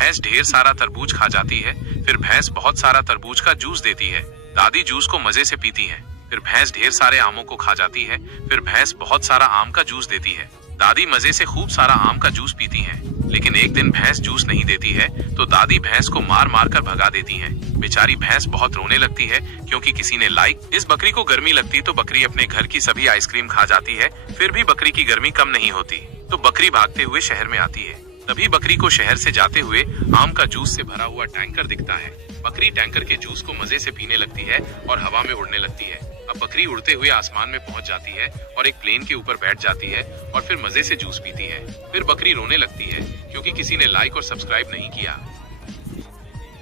भैंस ढेर सारा तरबूज खा जाती है। फिर भैंस बहुत सारा तरबूज का जूस देती है। दादी जूस को मजे से पीती है। फिर भैंस ढेर सारे आमों को खा जाती है। फिर भैंस बहुत सारा आम का जूस देती है। दादी मजे से खूब सारा आम का जूस पीती हैं। लेकिन एक दिन भैंस जूस नहीं देती है तो दादी भैंस को मार मार कर भगा देती हैं। बेचारी भैंस बहुत रोने लगती है क्योंकि किसी ने लाइक। इस बकरी को गर्मी लगती तो बकरी अपने घर की सभी आइसक्रीम खा जाती है। फिर भी बकरी की गर्मी कम नहीं होती तो बकरी भागते हुए शहर में आती है। तभी बकरी को शहर से जाते हुए आम का जूस से भरा हुआ टैंकर दिखता है। बकरी टैंकर के जूस को मजे से पीने लगती है और हवा में उड़ने लगती है। अब बकरी उड़ते हुए आसमान में पहुंच जाती है और एक प्लेन के ऊपर बैठ जाती है और फिर मजे से जूस पीती है। फिर बकरी रोने लगती है क्योंकि किसी ने लाइक और सब्सक्राइब नहीं किया।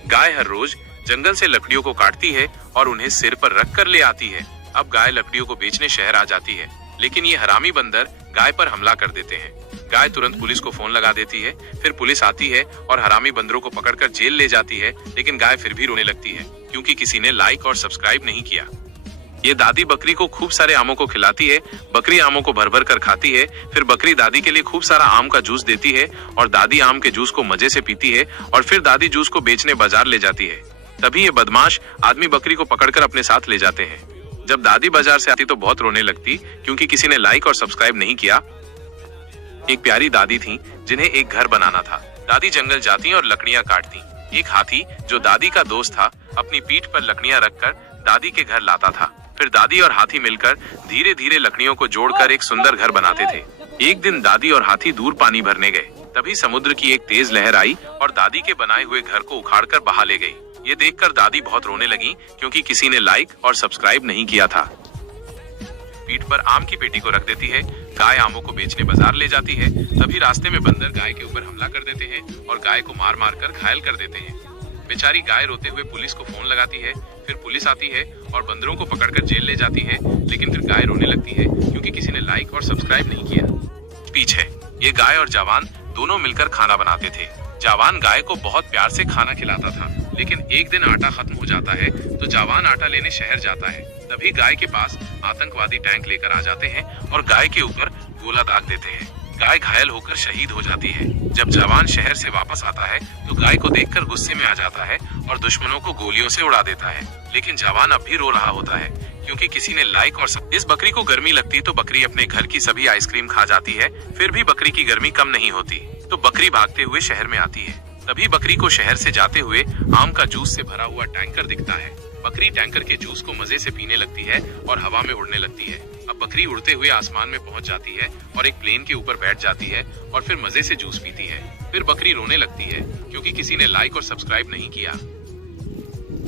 गाय हर रोज जंगल से लकड़ियों को काटती है और उन्हें सिर पर रख कर ले आती है। अब गाय लकड़ियों को बेचने शहर आ जाती है, लेकिन ये हरामी बंदर गाय पर हमला कर देते हैं। गाय तुरंत पुलिस को फोन लगा देती है। फिर पुलिस आती है और हरामी बंदरों को पकड़कर जेल ले जाती है, लेकिन गाय फिर भी रोने लगती है क्योंकि किसी ने लाइक और सब्सक्राइब नहीं किया। ये दादी बकरी को खूब सारे आमों को खिलाती है। बकरी आमों को भर भर कर खाती है। फिर बकरी दादी के लिए खूब सारा आम का जूस देती है और दादी आम के जूस को मजे से पीती है और फिर दादी जूस को बेचने बाजार ले जाती है। तभी ये बदमाश आदमी बकरी को पकड़कर अपने साथ ले जाते हैं। जब दादी बाजार से आती तो बहुत रोने लगती क्योंकि किसी ने लाइक और सब्सक्राइब नहीं किया। एक प्यारी दादी थी जिन्हें एक घर बनाना था। दादी जंगल जाती और लकड़ियां काटती। एक हाथी जो दादी का दोस्त था अपनी पीठ पर लकड़ियां रखकर दादी के घर लाता था। फिर दादी और हाथी मिलकर धीरे धीरे लकड़ियों को जोड़कर एक सुंदर घर बनाते थे। एक दिन दादी और हाथी दूर पानी भरने गए। तभी समुद्र की एक तेज लहर आई और दादी के बनाए हुए घर को उखाड़कर बहा ले गई। ये देखकर दादी बहुत रोने लगी क्योंकि किसी ने लाइक और सब्सक्राइब नहीं किया था। पीठ पर आम की पेटी को रख देती है। गाय आमों को बेचने बाजार ले जाती है। तभी रास्ते में बंदर गाय के ऊपर हमला कर देते हैं और गाय को मार मार कर घायल कर देते हैं। बेचारी गाय रोते हुए पुलिस को फोन लगाती है। फिर पुलिस आती है और बंदरों को पकड़कर जेल ले जाती है, लेकिन फिर गाय रोने लगती है क्योंकि किसी ने लाइक और सब्सक्राइब नहीं किया। पीछे ये गाय और जवान दोनों मिलकर खाना बनाते थे। जवान गाय को बहुत प्यार से खाना खिलाता था, लेकिन एक दिन आटा खत्म हो जाता है तो जवान आटा लेने शहर जाता है। तभी गाय के पास आतंकवादी टैंक लेकर आ जाते हैं और गाय के ऊपर गोला दाग देते हैं। गाय घायल होकर शहीद हो जाती है। जब जवान शहर से वापस आता है तो गाय को देखकर गुस्से में आ जाता है और दुश्मनों को गोलियों से उड़ा देता है, लेकिन जवान अब भी रो रहा होता है क्योंकि किसी ने लाइक और इस बकरी को गर्मी लगती तो बकरी अपने घर की सभी आइसक्रीम खा जाती है। फिर भी बकरी की गर्मी कम नहीं होती तो बकरी भागते हुए शहर में आती है। तभी बकरी को शहर से जाते हुए आम का जूस से भरा हुआ टैंकर दिखता है। बकरी टैंकर के जूस को मजे से पीने लगती है और हवा में उड़ने लगती है। अब बकरी उड़ते हुए आसमान में पहुंच जाती है और एक प्लेन के ऊपर बैठ जाती है और फिर मजे से जूस पीती है। फिर बकरी रोने लगती है क्योंकि किसी ने लाइक और सब्सक्राइब नहीं किया।